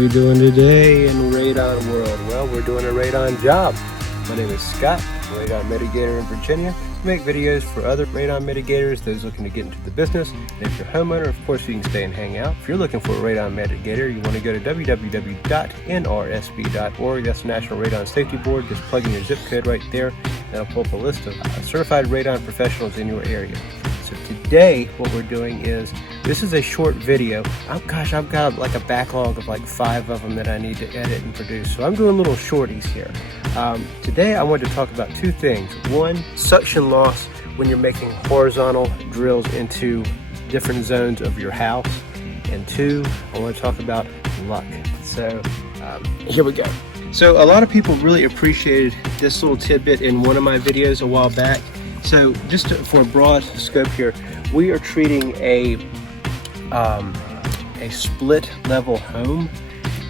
we doing today in Radon world? Well, we're doing a radon job. My name is Scott, radon mitigator in Virginia. I make videos for other radon mitigators, those looking to get into the business. And if you're a homeowner, of course, you can stay and hang out. If you're looking for a radon mitigator, you want to go to www.nrsb.org. That's the National Radon Safety Board. Just plug in your zip code right there. That'll pull up a list of certified radon professionals in your area. So today, what we're doing is, this is a short video. I've got like a backlog of like 5 of them that I need to edit and produce. So I'm doing little shorties here. Today I wanted to talk about 2 things. One, suction loss when you're making horizontal drills into different zones of your house. And 2, I want to talk about luck. So here we go. So a lot of people really appreciated this little tidbit in one of my videos a while back. So just for a broad scope here, we are treating a split level home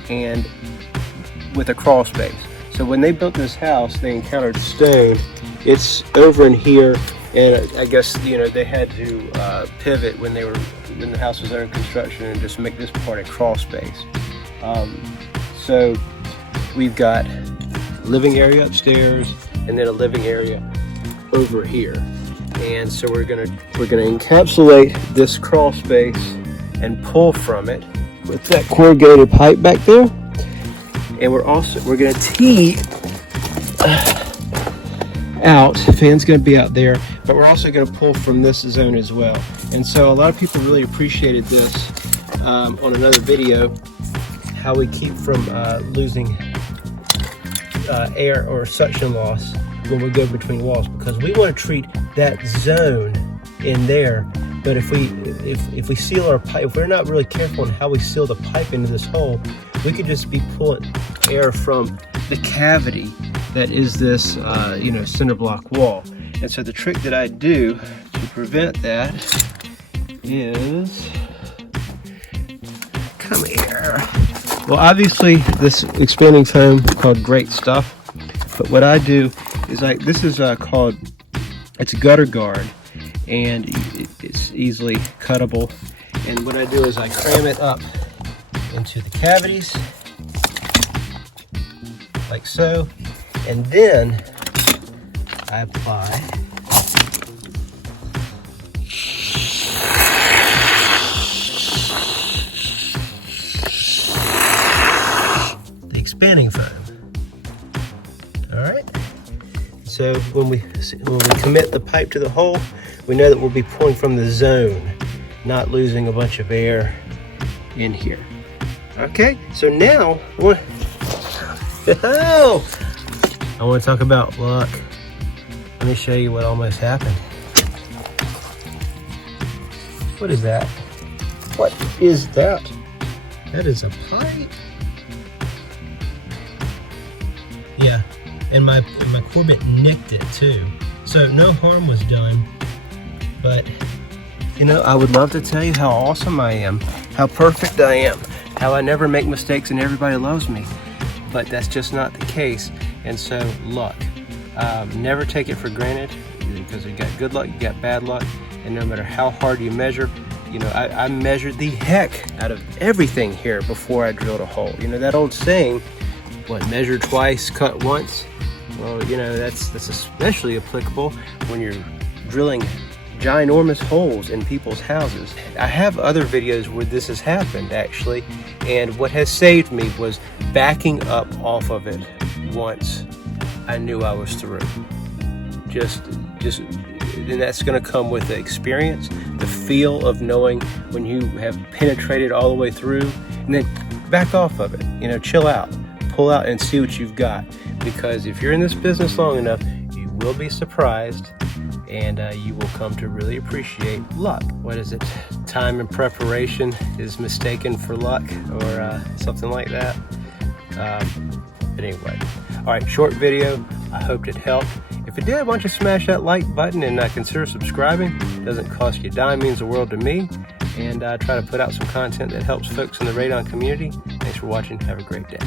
and with a crawl space. So when they built this house, they encountered stone. It's over in here, and I guess they had to pivot when the house was under construction and just make this part a crawl space. So we've got living area upstairs and then a living area over here, and so we're gonna encapsulate this crawl space and pull from it with that corrugated pipe back there. And we're gonna tee out. The fan's gonna be out there, but we're also gonna pull from this zone as well. And so a lot of people really appreciated this on another video, how we keep from losing air or suction loss when we go between walls, because we want to treat that zone in there. But if we seal our pipe, if we're not really careful on how we seal the pipe into this hole, we could just be pulling air from the cavity that is this cinder block wall. And so the trick that I do to prevent that is, come here. Well, obviously this expanding foam called Great Stuff, but what I do is this is called, it's gutter guard, and it's easily cuttable. And what I do is I cram it up into the cavities like so, and then I apply the expanding foam. All right. So when we commit the pipe to the hole, we know that we'll be pulling from the zone, not losing a bunch of air in here. Okay, so now I want to talk about luck. Let me show you what almost happened. What is that? What is that? That is a pipe. Yeah. And my Corbett nicked it too. So no harm was done, but I would love to tell you how awesome I am, how perfect I am, how I never make mistakes and everybody loves me, but that's just not the case. And so luck, never take it for granted, because you got good luck, you got bad luck, and no matter how hard you measure, I measured the heck out of everything here before I drilled a hole. That old saying, what, measure twice, cut once? Well, that's especially applicable when you're drilling ginormous holes in people's houses. I have other videos where this has happened actually, and what has saved me was backing up off of it once I knew I was through. And that's going to come with the experience, the feel of knowing when you have penetrated all the way through, and then back off of it. Chill out, pull out and see what you've got. Because if you're in this business long enough, you will be surprised, and you will come to really appreciate luck. What is it? Time and preparation is mistaken for luck, or something like that. But anyway, all right, short video. I hoped it helped. If it did, why don't you smash that like button and consider subscribing. It doesn't cost you a dime, means the world to me. And I try to put out some content that helps folks in the radon community. Thanks for watching. Have a great day.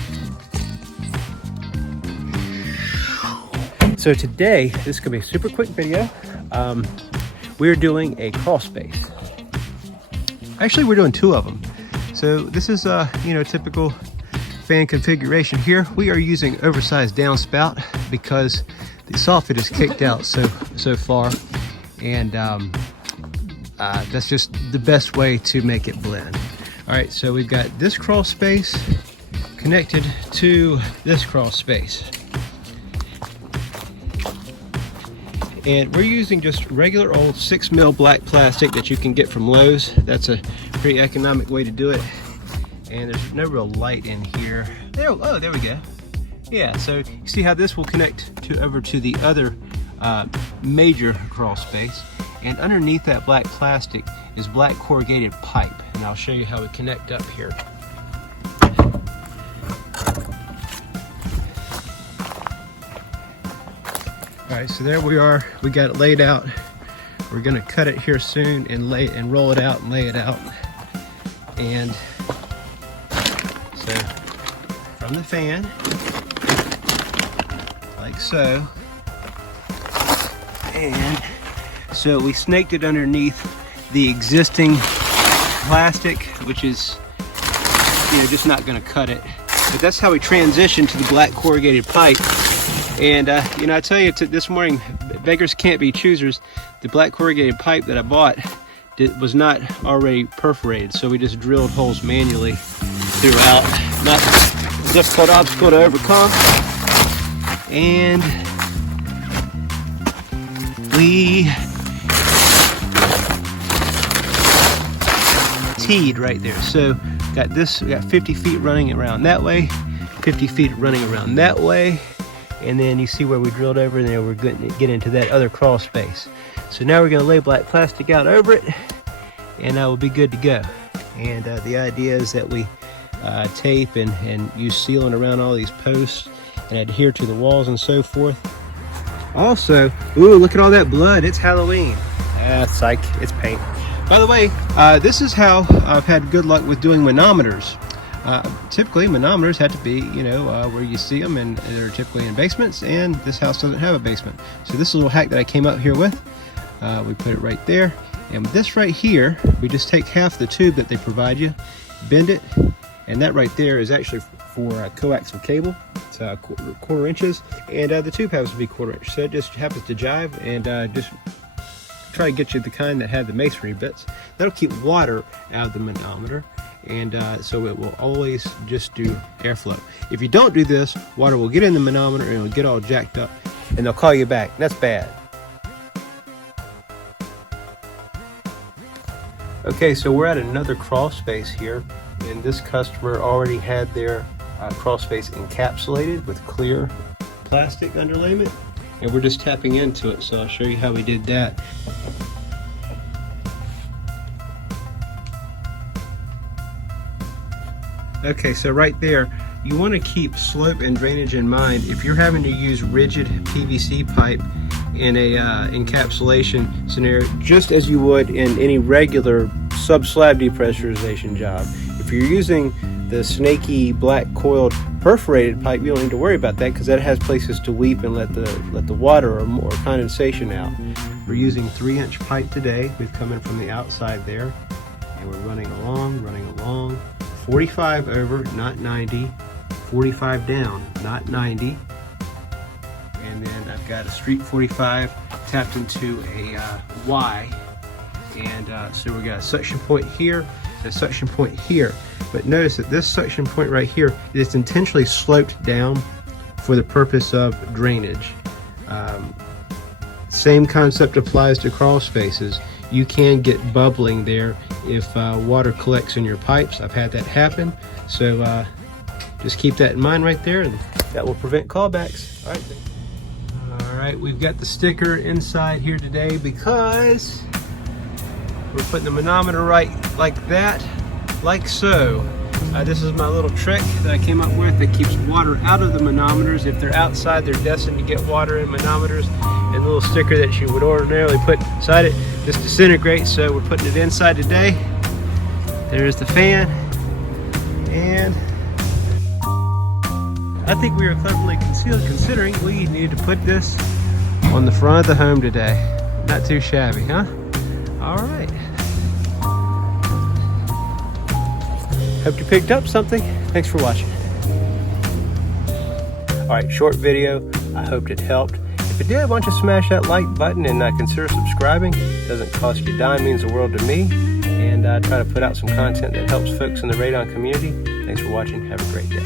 So today, this is going to be a super quick video. We're doing a crawl space. Actually, we're doing 2 of them. So this is typical fan configuration here. We are using oversized downspout because the soffit is kicked out so far, and that's just the best way to make it blend. All right, so we've got this crawl space connected to this crawl space, and we're using just regular old 6mm black plastic that you can get from Lowe's. That's a pretty economic way to do it, and there's no real light in here. Oh, there we go. Yeah, so you see how this will connect over to the other major crawl space, and underneath that black plastic is black corrugated pipe, and I'll show you how we connect up here. All right, so there we are. We got it laid out. We're gonna cut it here soon and roll it out and lay it out. And so from the fan, like so, and so we snaked it underneath the existing plastic, which is, you know, just not going to cut it. But that's how we transition to the black corrugated pipe. And you know, I tell you, this morning, beggars can't be choosers. The black corrugated pipe that I bought was not already perforated, so we just drilled holes manually throughout. Not a difficult obstacle to overcome. And we teed right there. So got this, we got 50 feet running around that way, 50 feet running around that way, and then you see where we drilled over, and then we're going to get into that other crawl space. So now we're going to lay black plastic out over it, and we'll be good to go. And the idea is that we tape and use sealant around all these posts and adhere to the walls and so forth. Also, ooh, look at all that blood. It's Halloween. Psych, it's paint. By the way, this is how I've had good luck with doing manometers. Typically, manometers have to be, you know, where you see them, and they're typically in basements, and this house doesn't have a basement. So this is a little hack that I came up here with. We put it right there, and this right here, we just take half the tube that they provide you, bend it, and that right there is actually for coaxial cable. It's quarter inches, and the tube happens to be quarter inch, so it just happens to jive, and just try to get you the kind that have the masonry bits. That'll keep water out of the manometer, and so it will always just do airflow. If you don't do this, water will get in the manometer and it'll get all jacked up, and they'll call you back. That's bad. Okay, so we're at another crawl space here, and this customer already had their crawl space encapsulated with clear plastic underlayment, and we're just tapping into it, so I'll show you how we did that. Okay, so right there, you want to keep slope and drainage in mind. If you're having to use rigid PVC pipe in a encapsulation scenario, just as you would in any regular sub-slab depressurization job. If you're using the snaky black coiled perforated pipe, you don't need to worry about that, because that has places to weep and let the water or more condensation out. We're using 3-inch pipe today. We've come in from the outside there, and we're running along, 45 over, not 90, 45 down, not 90, and then I've got a street 45 tapped into a Y, and so we got a suction point here, a suction point here. But notice that this suction point right here is intentionally sloped down for the purpose of drainage. Same concept applies to crawl spaces. You can get bubbling there if water collects in your pipes. I've had that happen, so just keep that in mind right there, and that will prevent callbacks. All right, we've got the sticker inside here today because we're putting the manometer right like that, like so. This is my little trick that I came up with that keeps water out of the manometers. If they're outside, they're destined to get water in manometers. And the little sticker that you would ordinarily put inside it just disintegrates, so we're putting it inside today. There's the fan, and I think we are cleverly concealed, considering we needed to put this on the front of the home today. Not too shabby, huh? All right. Hope you picked up something. Thanks for watching. Alright, short video. I hoped it helped. If it did, why don't you smash that like button and consider subscribing. It doesn't cost you a dime, means the world to me. And I try to put out some content that helps folks in the radon community. Thanks for watching. Have a great day.